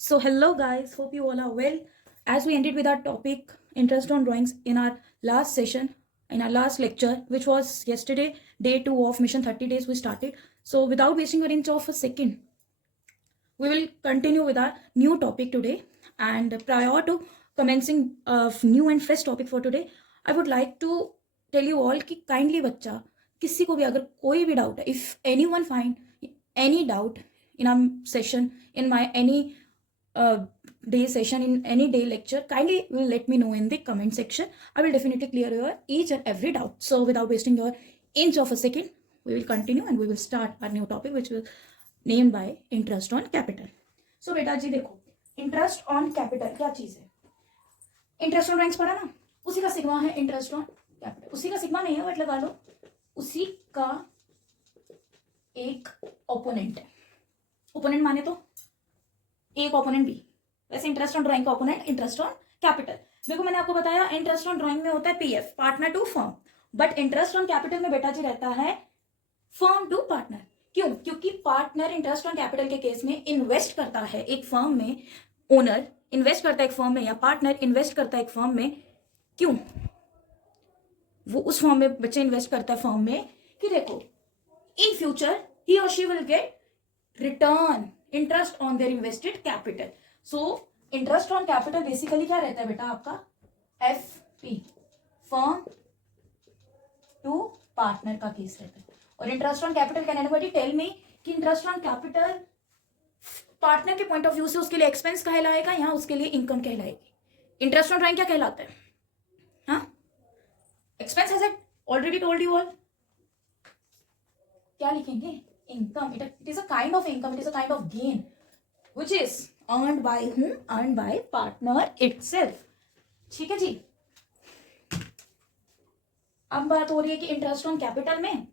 So, hello guys, hope you all are well. As we ended with our topic interest on drawings in our last session, in our last lecture, which was yesterday, day 2 of mission 30 days, we started. So, without wasting an inch of a second, we will continue with our new topic today. And prior to commencing a new and fresh topic for today, I would like to tell you all कि kindly बच्चा किसी को भी अगर कोई भी doubt है, if anyone find any doubt in our session, in my any day session, in any day lecture, kindly will let me know in the comment section. I will definitely clear your each and every doubt. So without wasting your inch of a second, we will continue and we will start our new topic, which will named by interest on capital. So बेटा जी देखो, interest on capital क्या चीज है? Interest on ranks पढ़ा ना, उसी का sigma है इंटरेस्ट ऑन कैपिटल. उसी का सिग्मा नहीं है, बट लगा लो उसी का एक ओपोनेंट है. ओपोनेंट माने तो एक ओपोनेंट बी. वैसे इंटरेस्ट ऑन ड्राइंग का ओपोनेंट इंटरेस्ट ऑन कैपिटल. देखो मैंने आपको बताया इंटरेस्ट ऑन ड्राइंग में होता है PF, partner to firm, but interest on capital में बेटा जी रहता है फर्म टू पार्टनर. क्यों? क्योंकि पार्टनर इंटरेस्ट ऑन कैपिटल के केस में इन्वेस्ट करता है एक फर्म में, ओनर इन्वेस्ट करता है एक फर्म में या पार्टनर इन्वेस्ट करता है एक फर्म में. क्यों वो उस फर्म में बच्चे इन्वेस्ट करता है फर्म में कि देखो इन फ्यूचर ही और she will get return interest on their invested capital. So interest on capital basically क्या रहता है बेटा आपका? F P, firm to partner का केस रहता है. और interest on capital can anybody tell me कि इंटरेस्ट ऑन कैपिटल पार्टनर के पॉइंट ऑफ व्यू से उसके लिए एक्सपेंस कहलाएगा या उसके लिए इनकम कहलाएगी? इंटरेस्ट ऑन ड्राइंग क्या कहलाता है? हाँ, expense has it already told you all. क्या लिखेंगे? Income. It is a kind of income, it is a kind of gain which is earned bye whom? Earned bye partner itself. ठीक है जी. अब बात हो रही है कि इंटरेस्ट ऑन कैपिटल में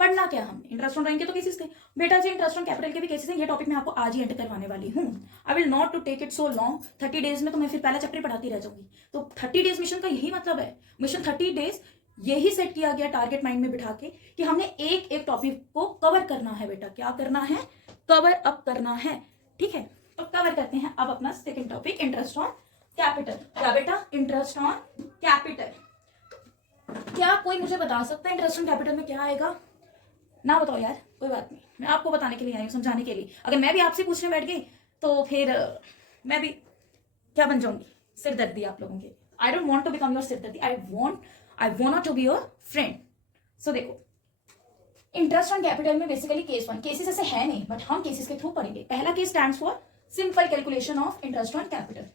पढ़ना क्या हम? इंटरेस्ट ऑन ड्राइंग के तो केसेस थे बेटा जी, इंटरेस्ट ऑन कैपिटल के भी केसेस हैं. ये टॉपिक मैं आपको आज ही एंटर करवाने वाली हूँ. I will not to take it so long. 30 days में तो मैं फिर पहला चैप्टर पढ़ाती रह जाऊंगी. तो 30 डेज मिशन का यही मतलब है. मिशन 30 डेज यही सेट किया गया टारगेट माइंड में बिठा के कि हमने एक एक टॉपिक को कवर करना है बेटा. क्या करना है? कवर अप करना है. ठीक है, तो कवर करते हैं अब अपना second topic interest on capital. क्या बेटा? Interest on capital. क्या कोई मुझे बता सकता है इंटरेस्ट ऑन कैपिटल में क्या आएगा? ना बताओ यार, कोई बात नहीं, मैं आपको बताने के लिए आई हूँ, समझाने के लिए. अगर मैं भी आपसे पूछने बैठ गई तो फिर मैं भी क्या बन जाऊंगी? सिरदर्दी आप लोगों के. I don't want to become your सिरदर्दी. I want to be your friend. So देखो, इंटरेस्ट ऑन कैपिटल में बेसिकली केस वन. केसेस ऐसे है नहीं, बट हम केसेस के थ्रू पढ़ेंगे. पहला case stands for simple calculation of interest on capital.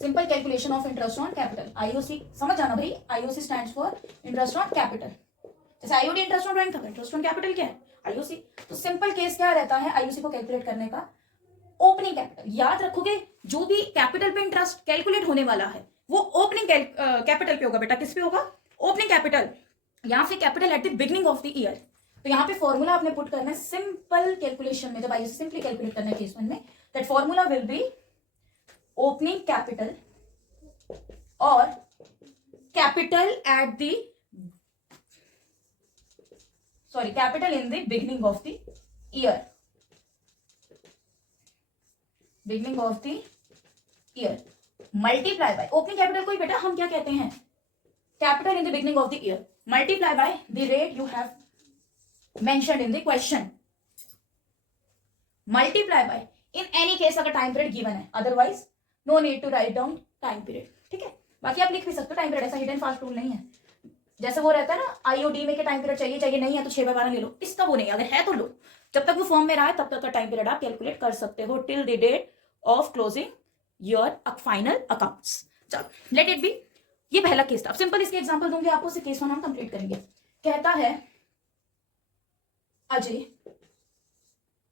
Simple calculation of interest on capital, IOC. समझ जाना भाई, IOC stands for interest on capital. जैसे आईओडी इंटरेस्ट ऑन ड्राइंग था, इंटरेस्ट ऑन कैपिटल क्या है? आईओसी. तो सिंपल केस क्या रहता है आईओसी को कैलकुलेट करने का? Opening capital. याद रखोगे, जो भी कैपिटल पे इंटरेस्ट कैलकुलेट होने वाला है वो ओपनिंग कैपिटल पे होगा बेटा. किस पे होगा? ओपनिंग कैपिटल, या फिर capital at the beginning of the year. तो यहाँ पे फॉर्मूला आपने पुट करना है सिंपल कैलकुलेशन में. जब आईओसी सिंपली कैलकुलेट करना है केस वन में, that formula will be opening capital और capital at the capital in the beginning of the year. Beginning of the year multiply by opening capital को ही बेटा हम क्या कहते हैं? Capital in the beginning of the year multiply by the rate you have mentioned in the question. Multiply by in any case अगर time period given है, otherwise no need to write down time period. ठीक है, बाकी आप लिख भी सकते हो टाइम पीरियड. ऐसा हिडन फास्ट रूल नहीं है. जैसे वो रहता है ना आईओडी में के टाइम पीरियड चाहिए नहीं है तो 6/12 ले लो. इसका वो नहीं, अगर है तो लो. जब तक वो फॉर्म में रहा है तब तक का टाइम पीरियड आप कैलकुलेट कर सकते हो till the date of closing your final accounts. चलो लेट इट बी. ये पहला केस था. अब सिंपल इसके एग्जांपल दूंगी आपको, उसे केस वन हम कंप्लीट करेंगे. कहता है अजय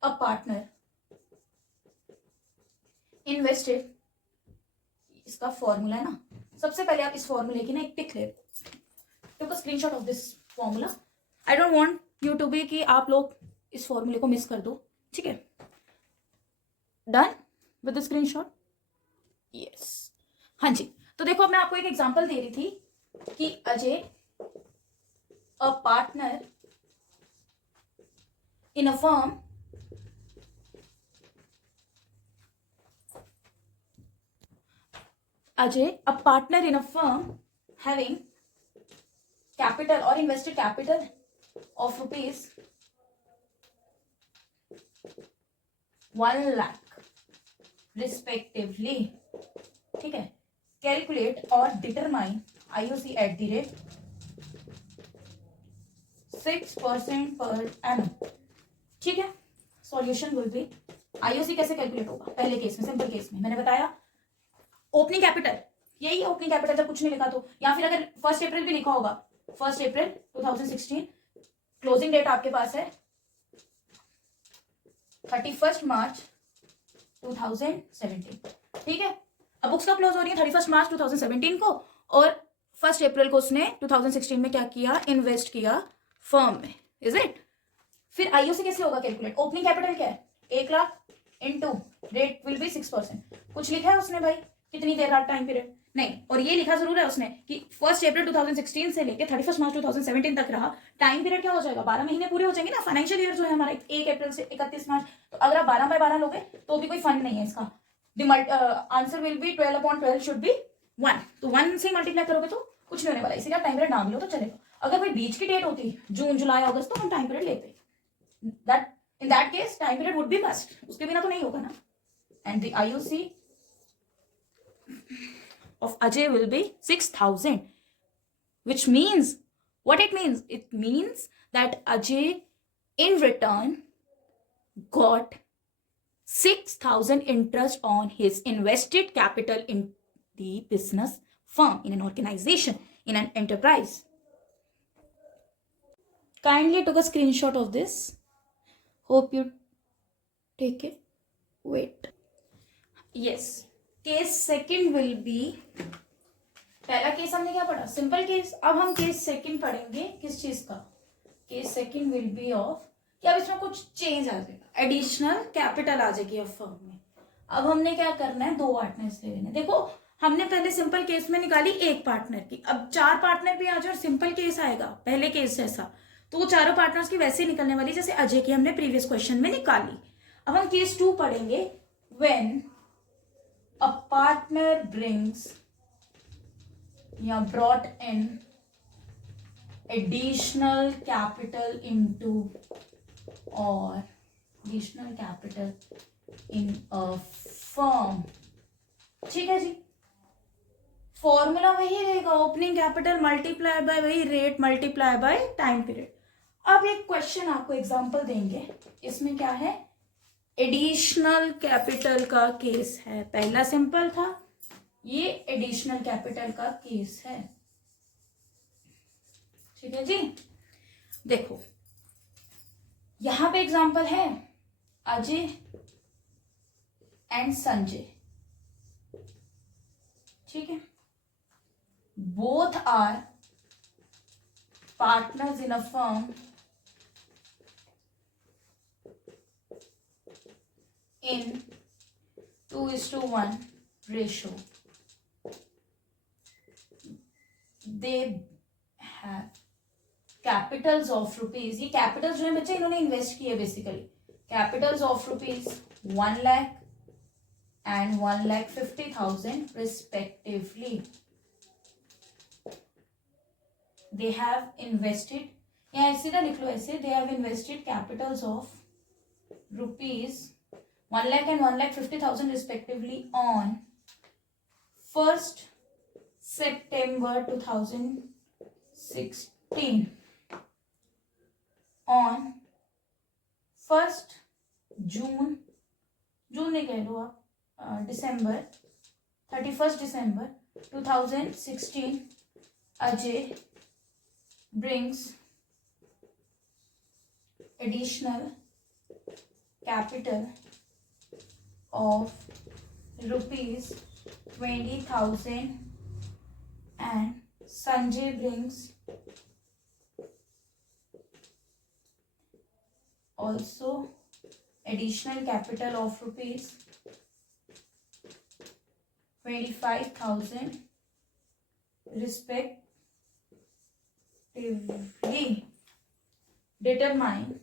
अ पार्टनर इन्वेस्टेड. इसका फॉर्मूला है ना, सबसे पहले आप इस फॉर्मूले की ना एक पिक ले, took a screenshot of this formula. I don't want you to be कि आप लोग इस फॉर्मूले को मिस कर दो. ठीक है, done with the screenshot. Yes, हाँ जी. तो देखो, मैं आपको एक एग्जांपल दे रही थी कि Ajay a partner in a firm Ajay, a partner in a firm having capital or invested capital of rupees 1 lakh respectively. ठीक है, calculate or determine IOC at the rate 6% per annum. ठीक है, सॉल्यूशन विल बी IOC कैसे calculate होगा? पहले case में, simple case में मैंने बताया ओपनिंग कैपिटल, यही है ओपनिंग कैपिटल जब कुछ नहीं लिखा तो, या फिर अगर 1 अप्रैल भी लिखा होगा, 1 अप्रैल 2016, क्लोजिंग डेट आपके पास है 31 मार्च 2017. ठीक है, अब बुक्स कब क्लोज हो रही है? 31 मार्च 2017 को, और 1 अप्रैल को उसने 2016 में क्या किया? इन्वेस्ट किया फर्म में. Is it? फिर आईओसी कैसे होगा कैलकुलेट? ओपनिंग कैपिटल क्या है? 1 lakh into rate will be 6%. कुछ लिखा है उसने भाई? कितनी देर रहा टाइम पीरियड? नहीं. और ये लिखा जरूर है उसने कि 1 अप्रैल 2016 से लेके 31 मार्च 2017 तक रहा. टाइम पीरियड क्या हो जाएगा? 12 महीने पूरे हो जाएंगे ना. फाइनेंशियल ईयर जो है हमारा 1 अप्रैल से 31 मार्च. तो अगर आप 12/12 लोगे तो भी कोई फंड नहीं है इसका. Answer will be 12/12 should be 1. तो 1 से मल्टीप्लाई करोगे तो कुछ नहीं होने वाला. इसीलिए टाइम पीरियड ना भी लो तो चलेगा. अगर कोई बीच की डेट होती जून जुलाई अगस्त तो हम टाइम पीरियड लेते. that in that case time period would be must. उसके बिना तो नहीं होगा ना. and the IOC of Ajay will be 6,000, which means what it means? It means that Ajay in return got 6,000 interest on his invested capital in the business firm, in an organization, in an enterprise. Kindly took a screenshot of this. Hope you take it. Wait. Yes. Case second will be, पहला case हमने क्या पढ़ा? Simple case. अब हम case second पढ़ेंगे. किस चीज का? Case second will be of कि अब इसमें कुछ चेंज आ जाएगा, एडिशनल कैपिटल आ जाएगी अब फर्म में. अब हमने क्या करना है? 2 पार्टनर्स ले लेने. देखो हमने पहले सिंपल केस में निकाली 1 पार्टनर की. अब 4 पार्टनर भी आ जाए और सिंपल केस आएगा पहले केस जैसा, तो वो चारों पार्टनर्स की वैसे निकलने वाली जैसे अजय की हमने प्रीवियस क्वेश्चन में निकाली. अब हम केस 2 पढ़ेंगे. व्हेन अ पार्टनर ब्रिंग्स या brought in additional capital into और additional capital in a firm. ठीक है जी. फॉर्मूला वही रहेगा, ओपनिंग कैपिटल मल्टीप्लाई बाय वही rate multiply by time period. अब एक क्वेश्चन आपको एग्जांपल देंगे. इसमें क्या है? एडिशनल कैपिटल का केस है. पहला सिंपल था, ये एडिशनल कैपिटल का केस है. ठीक है जी. देखो यहां पे एग्जांपल है अजय एंड संजय. ठीक है. Both are partners in a firm in 2:1 ratio. They have capitals of rupees. ये कैपिटल्स जो है बच्चे इन्होंने इन्वेस्ट किए basically. Capitals of rupees 1 lakh and 1,50,000 respectively. They have invested, या सीधा लिख लो ऐसे, they have invested capitals of rupees 1 lakh and 1,50,000 respectively on 1st September 2016. On 1st June नहीं कह लो आप, December 31st December 2016, Ajay brings additional capital of rupees 20,000 and Sanjay brings also additional capital of rupees 25,000 respectively. Determine,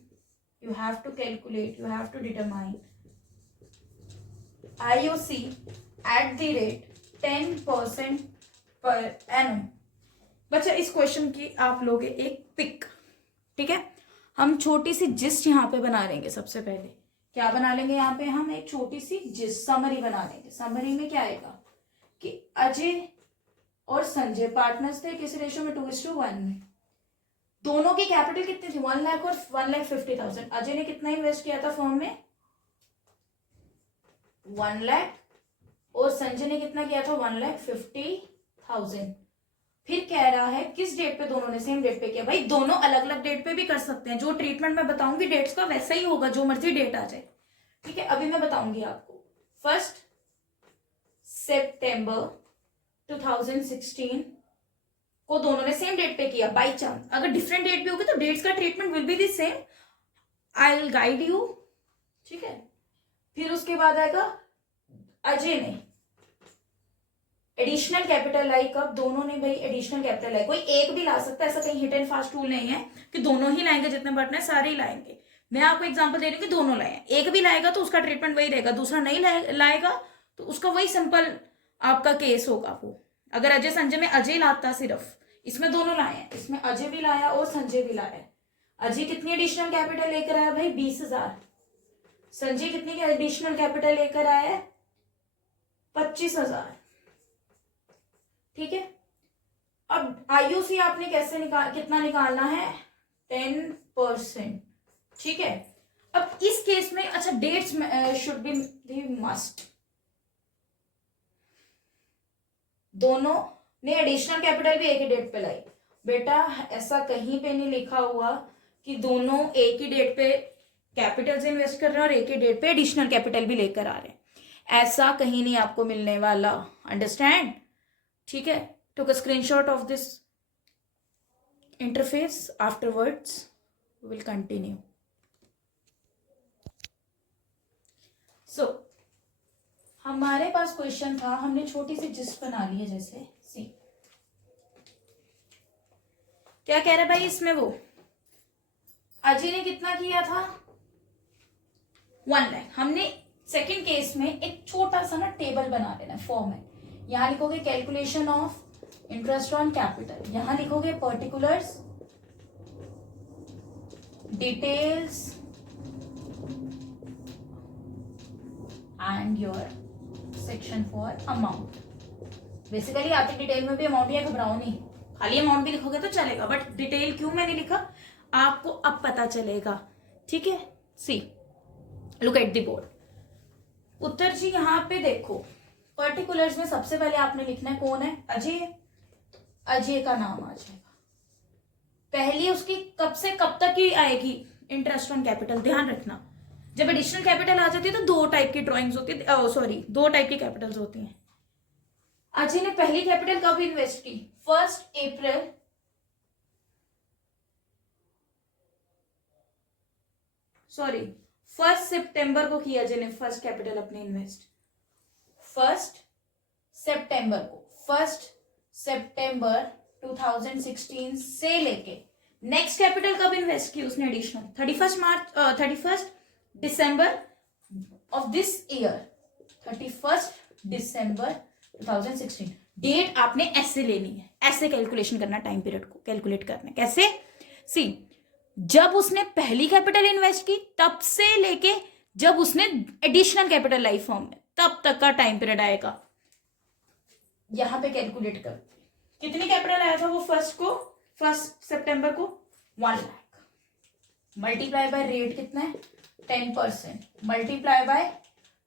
you have to calculate, you have to determine IOC at the rate 10% per annum. बच्चा इस question की आप लोगे एक pick, ठीक है। हम छोटी सी जिस्ट यहाँ पे बना लेंगे। सबसे पहले क्या बना लेंगे, यहाँ पे हम एक छोटी सी जिस्ट समरी बना लेंगे। समरी में क्या आएगा कि अजय और संजय पार्टनर्स थे, किस रेशियो में, 2:1 में। दोनों की कैपिटल कितनी थी, 1 लाख और 1,50,000। अजय ने कितना इन्वेस्ट किया था फर्म में, 1 लाख, और संजय ने कितना किया था, 1,50,000। फिर कह रहा है किस डेट पे दोनों ने सेम डेट पे किया। भाई दोनों अलग अलग डेट पे भी कर सकते हैं। जो ट्रीटमेंट मैं बताऊंगी डेट्स का वैसा ही होगा, जो मर्जी डेट आ जाए, ठीक है। अभी मैं बताऊंगी आपको। 1 सितंबर 2016 को दोनों ने सेम डेट पे किया। बाई चांस अगर डिफरेंट डेट पे होगी तो डेट्स का treatment will be the same. I will guide you, ठीक है। फिर उसके बाद आएगा अजय ने एडिशनल कैपिटल लाई कब, दोनों ने भाई एडिशनल कैपिटल लाई। कोई एक भी ला सकता है, ऐसा कहीं हिट एंड फास्ट रूल नहीं है कि दोनों ही लाएंगे, जितने पार्टनर सारे ही लाएंगे। मैं आपको एग्जांपल दे रही हूँ कि दोनों लाए। एक भी लाएगा तो उसका ट्रीटमेंट वही रहेगा, दूसरा नहीं लाएगा तो उसका वही सिंपल आपका केस होगा वो। अगर अजय संजय में अजय लाता सिर्फ, इसमें दोनों लाए हैं, इसमें अजय भी लाया और संजय भी लाया। अजय कितनी एडिशनल कैपिटल लेकर आया भाई, 20,000। संजय कितनी एडिशनल कैपिटल लेकर आया है, 25,000, ठीक है। अब आईयूसी आपने कैसे कितना निकालना है, 10%, ठीक है। अब इस केस में अच्छा डेट्स शुड बी मस्ट। दोनों ने एडिशनल कैपिटल भी एक ही डेट पे लाई। बेटा ऐसा कहीं पे नहीं लिखा हुआ कि दोनों एक ही डेट पे कैपिटल से इन्वेस्ट कर रहे हैं और एक ही डेट पे एडिशनल कैपिटल भी लेकर आ रहे हैं। ऐसा कहीं नहीं आपको मिलने वाला, अंडरस्टैंड, ठीक है। Took a screenshot of this interface, afterwards will continue. So हमारे पास क्वेश्चन था, हमने छोटी सी जिस्ट बना ली है, जैसे सी क्या कह रहा है भाई इसमें, वो अजय ने कितना किया था, 1 लाख। हमने सेकंड केस में एक छोटा सा ना टेबल बना लेना, फॉर्मेट। यहां लिखोगे calculation of interest on capital, यहां लिखोगे particulars, details and your section for amount. Basically आपकी डिटेल में भी अमाउंट ही है, घबराओ नहीं। खाली अमाउंट भी लिखोगे तो चलेगा, बट डिटेल क्यों मैंने लिखा आपको अब पता चलेगा, ठीक है। See look at the board. उत्तर जी यहाँ पे देखो, पर्टिकुलर्स में सबसे पहले आपने लिखना है कौन है, अजय। अजय का नाम आ जाएगा। पहली उसकी कब से कब तक की आएगी इंटरेस्ट ऑन कैपिटल, ध्यान रखना। जब एडिशनल कैपिटल आ जाती है तो दो टाइप की ड्रॉइंग्स होती है, सॉरी दो टाइप की कैपिटल्स होती हैं। अजय ने पहली कैपिटल कब इन्वेस्ट की, 1 अप्रैल सॉरी 1 सितंबर को किया अजय ने फर्स्ट कैपिटल अपनी इन्वेस्ट। 1 सितंबर को, 1 सितंबर 2016 से लेके नेक्स्ट कैपिटल कब इन्वेस्ट की उसने additional, 31 December of this year, 31 December 2016। Date आपने ऐसे लेनी है, ऐसे कैलकुलेशन करना, टाइम पीरियड को कैलकुलेट करना है। कैसे, सी जब उसने पहली कैपिटल इन्वेस्ट की तब से लेके जब उसने एडिशनल कैपिटल लाई फॉर्म में, तब तक का टाइम पीरियड आएगा। यहां पे कैलकुलेट कर कितनी कैपिटल आया था वो 1 सितंबर को, 1 लाख, मल्टीप्लाई बाय रेट कितना है 10%, मल्टीप्लाई बाय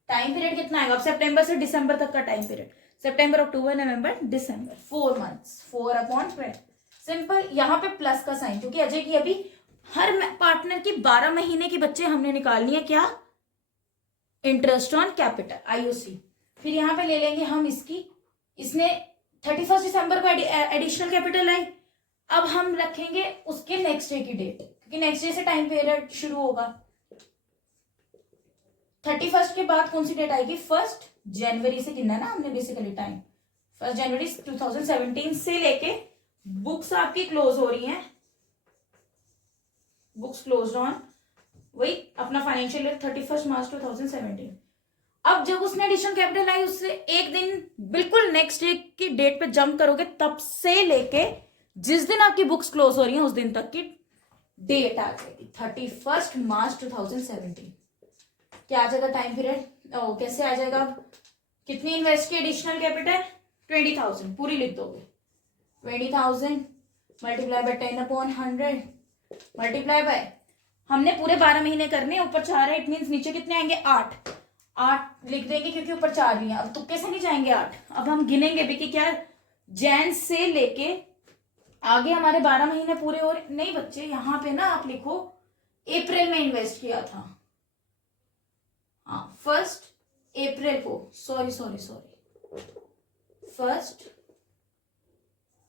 टाइम पीरियड कितना आएगा, अब सितंबर से दिसंबर तक का टाइम पीरियड, सितंबर अक्टूबर नवंबर दिसंबर, 4 मंथ्स, 4/12। सिंपल, यहाँ पे प्लस का साइन, क्योंकि अजय की अभी हर पार्टनर की 12 महीने की बच्चे हमने निकालनी है, क्या, इंटरेस्ट ऑन कैपिटल, आईओसी। फिर यहाँ पे ले लेंगे हम इसकी, इसने 31 दिसंबर को एडिशनल कैपिटल लाई। अब हम रखेंगे उसके नेक्स्ट डे की डेट, क्योंकि नेक्स्ट डे से टाइम पीरियड शुरू होगा। 31 के बाद कौन सी डेट आएगी, 1 जनवरी से गिनना ना हमने बेसिकली टाइम, 1 जनवरी 2017 से लेके बुक्स आपकी क्लोज हो रही हैं, बुक्स क्लोज ऑन वही अपना फाइनेंशियल ईयर 31 मार्च 2017। अब जब उसने एडिशनल कैपिटल आई उससे एक दिन बिल्कुल नेक्स्ट डे की डेट पे जंप करोगे, तब से लेके जिस दिन आपकी बुक्स क्लोज हो रही हैं उस दिन तक की डेट आ जाएगी 31 मार्च 2017। क्या आ जाएगा टाइम पीरियड? कैसे आ जाएगा? कितनी इन्वेस्ट की एडिशनल कैपिटल? 20,000 पूरी लिख दोगे। 20,000 मल्टीप्लाई बाय 10/100 मल्टीप्लाई बाय, हमने पूरे 12 महीने करने, ऊपर 4 है, इट मीन्स नीचे कितने आएंगे? 8 लिख देंगे क्योंकि ऊपर 4 भी है। अब तुक्के से नहीं जाएंगे 8, अब हम गिनेंगे भी कि क्या जैन से लेके आगे हमारे 12 महीने पूरे हो रहे। नहीं बच्चे, यहां पे ना आप लिखो अप्रैल में इन्वेस्ट किया था। हाँ, 1 अप्रैल को, सॉरी 1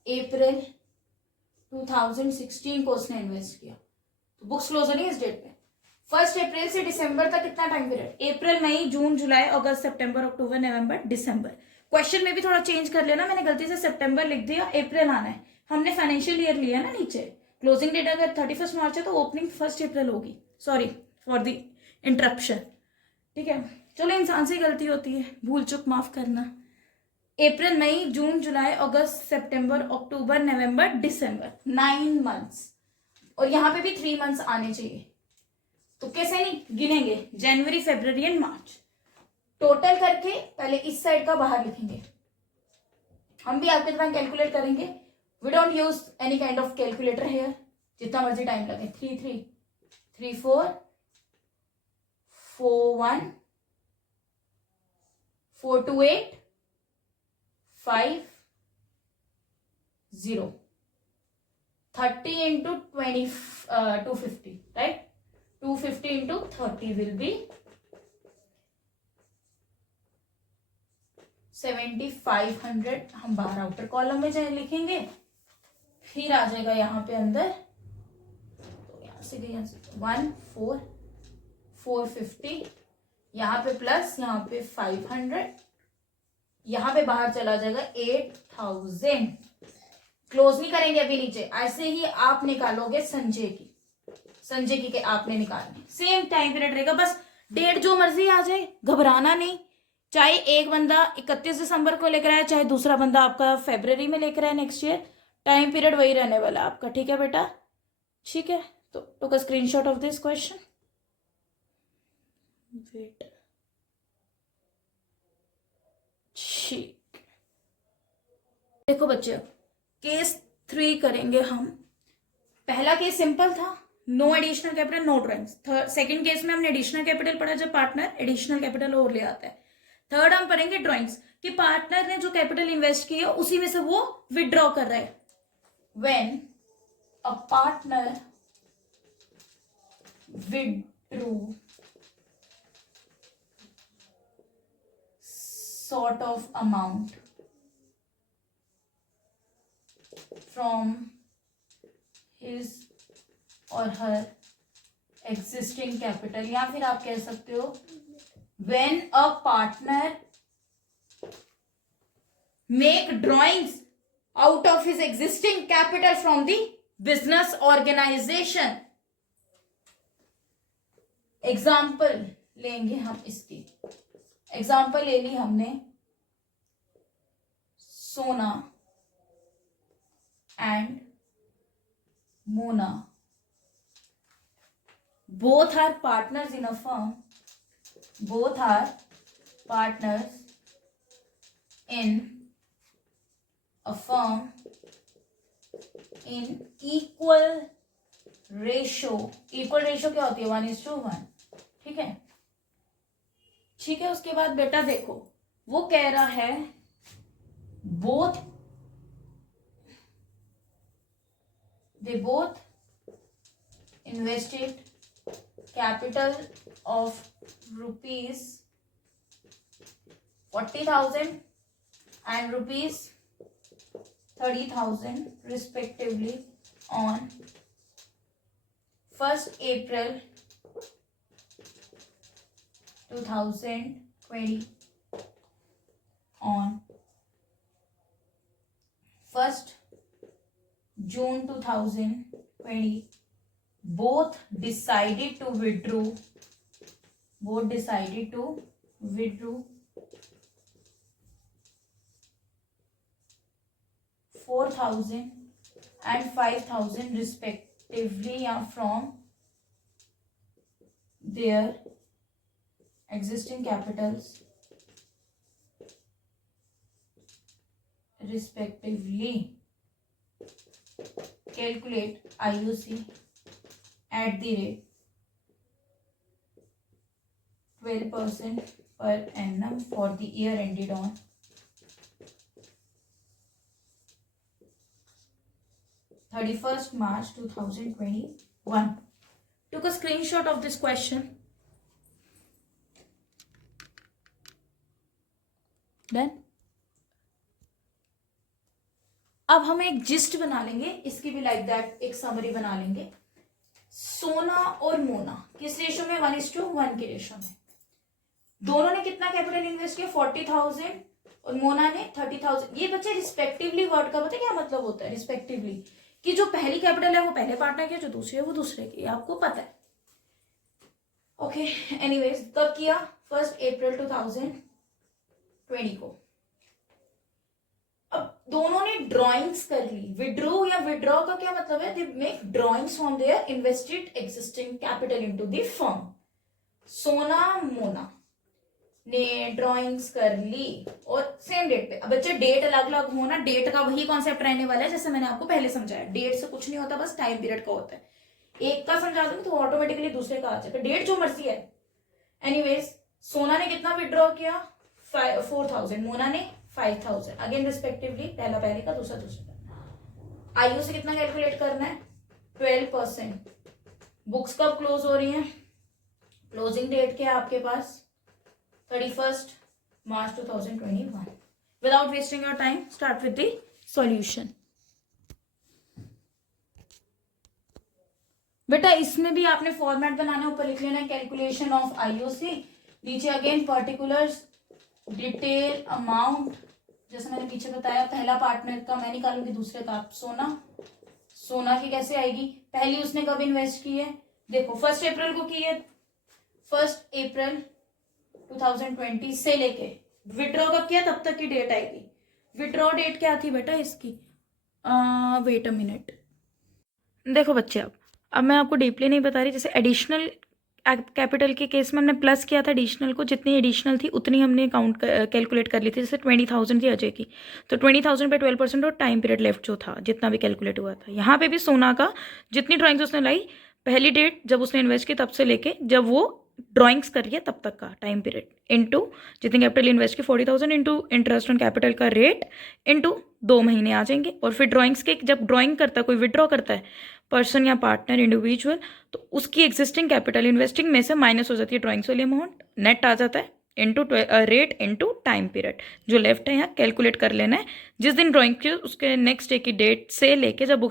अप्रैल 2016 को उसने इन्वेस्ट किया, तो बुक्स क्लोज हो नहीं इस डेट पे। 1 अप्रैल से दिसंबर तक कितना टाइम पीरियड? अप्रैल, मई, जून, जुलाई, अगस्त, सितंबर, अक्टूबर, नवंबर, दिसंबर। क्वेश्चन में भी थोड़ा चेंज कर लेना, मैंने गलती से सितंबर लिख दिया, अप्रैल आना है। हमने फाइनेंशियल ईयर लिया ना नीचे, क्लोजिंग डेट अगर 31 मार्च है तो ओपनिंग 1 अप्रैल होगी। Sorry for the interruption. ठीक है, चलो इंसान से गलती होती है, भूल चुक माफ करना। अप्रैल, मई, जून, जुलाई, अगस्त, सितंबर, अक्टूबर, नवंबर, दिसंबर, 9 मंथ्स। और यहां पे भी 3 मंथ्स आने चाहिए, तो कैसे नहीं गिनेंगे? जनवरी, फरवरी एंड मार्च टोटल करके पहले इस साइड का बाहर लिखेंगे। हम भी आपके तरह कैलकुलेट करेंगे, we don't use any kind of calculator here, जितना मर्जी टाइम लगे। 3 3 3 4 4 1 4 2 8 5 0 30 into 20 250, right? 250 into 30 will be 7,500। हम बाहर आउटर कॉलम में चाहे लिखेंगे, फिर आ जाएगा यहाँ पे अंदर, तो यहाँ से 1 4 450, यहाँ पे प्लस, यहाँ पे 500, यहाँ पे बाहर चला जाएगा 8,000। क्लोज नहीं करेंगे अभी नीचे, ऐसे ही आप निकालोगे संजय की के आपने निकालने, सेम टाइम पीरियड रहेगा, बस डेट जो मर्जी आ जाए, घबराना नहीं। चाहे एक बंदा 31 दिसंबर को लेकर आए, चाहे दूसरा बंदा आपका फरवरी में लेकर आए नेक्स्ट ईयर, टाइम पीरियड वही रहने वाला आपका। ठीक है बेटा? ठीक है, तो took a screenshot of this question. Wait, ठीक, देखो बच्चे, केस 3 करेंगे हम। पहला केस सिंपल था, no additional capital no drawings. Second case में हमने एडिशनल कैपिटल पढ़ा, जब पार्टनर एडिशनल कैपिटल और ले आता है। थर्ड हम पढ़ेंगे ड्रॉइंग्स, कि पार्टनर ने जो कैपिटल इन्वेस्ट किया उसी में से वो विदड्रॉ कर रहा है। When a partner withdrew sort of amount from his or her existing capital, या फिर आप कह सकते हो when a partner make drawings out of his existing capital from the business organization। Example लेंगे हम इसकी, एग्जाम्पल ले ली हमने सोना and Mona, both are partners in a firm, both are partners in a firm in equal ratio। Equal ratio क्या होती है? 1:1। ठीक है, ठीक है। उसके बाद बेटा देखो, वो कह रहा है both they both invested capital of rupees 40,000 and rupees 30,000 respectively on 1st April 2020, on 1st June 2020, both decided to withdrew 4,000 and 5,000 respectively from their existing capitals respectively. Calculate IUC at the rate 12% per annum for the year ended on 31st March 2021. Took a screenshot of this question. Done. अब हम एक gist बना लेंगे, इसकी भी like that एक summary बना लेंगे. सोना और मोना किस रेशो में? 1:1 के रेशो में. दोनों ने कितना कैपिटल इन्वेस्ट किया? 40,000 और मोना ने 30,000. ये बच्चे रिस्पेक्टिवली वर्ड का पता है क्या मतलब होता है? रिस्पेक्टिवली कि जो पहली कैपिटल है वो पहले पार्टनर की, जो दूसरी है वो दूसरे की. आपको पता है. ओके, एनीवेज कब किया? 1 अप्रैल 2020 को. अब दोनों ने ड्राइंग्स कर ली. विड्रो या विड्रॉ का क्या मतलब है? They make drawings from their invested existing capital into the firm. Sona Mona ने ड्राइंग्स कर ली और सेम डेट पे. अब बच्चे डेट अलग अलग हो ना, डेट का वही कॉन्सेप्ट रहने वाला है जैसे मैंने आपको पहले समझाया. डेट से कुछ नहीं होता, बस टाइम पीरियड का होता है. एक का समझा दूंगी तो ऑटोमेटिकली दूसरे का आ जाएगा. डेट जो मर्जी है. एनीवेज सोना ने कितना विड्रॉ किया? 4,000. मोना ने 5,000. अगेन रिस्पेक्टिवली, पहला पहले का, दूसरा दूसरे का. आयु से कितना कैलकुलेट करना है? 12%. बुक्स कब क्लोज हो रही हैं? क्लोजिंग डेट क्या है आपके पास? 31st March 2021. Without wasting your time, start with the solution. बेटा इसमें भी आपने फॉर्मेट बनाना है. ऊपर लिख लेना है कैलकुलेशन ऑफ आईओसी. नीचे अगेन पर्टिकुलर्स, डिटेल, अमाउंट. जैसे मैंने पीछे बताया, पहला पार्टनर का मैं निकालूंगी, दूसरे का आप. सोना की कैसे आएगी? पहली उसने कब इन्वेस्ट की है? देखो 1 अप्रैल को की है. 1 अप्रैल 2020 से लेके विड्रॉ कब किया तब तक की डेट आएगी. विड्रॉ डेट क्या थी बेटा इसकी? Wait a minute. देखो बच्चे, अब मैं आपको डीपली नहीं बता रही. जैसे एडिशनल कैपिटल के केस में हमने प्लस किया था एडिशनल को. जितनी एडिशनल थी उतनी हमने काउंट कैलकुलेट कर ली थी. जैसे 20,000 थी अजय की, तो 20,000 पे 12% और टाइम पीरियड लेफ्ट जो था जितना भी कैलकुलेट हुआ था. यहाँ पे भी सोना का जितनी ड्राइंग्स उसने लाई, पहली डेट जब उसने इन्वेस्ट की तब से लेके जब वो ड्राइंग्स कर रही है तब तक का टाइम पीरियड, इनटू जितनी कैपिटल इन्वेस्ट की 40,000 इंटू इंटरेस्ट ऑन कैपिटल का रेट इंटू 2 महीने आ जाएंगे. और फिर ड्राइंग्स के जब ड्राइंग करता है कोई, विड्रॉ करता है पर्सन या पार्टनर इंडिविजुअल, तो उसकी एग्जिस्टिंग कैपिटल इन्वेस्टिंग में से माइनस हो जाती है ड्राइंग्स वाली अमाउंट. नेट आ जाता है into rate into time period. जो लेफ्ट है यहाँ कैलकुलेट कर लेना है. जिस दिन ड्राइंग की उसके नेक्स्ट डे की डेट से लेके जब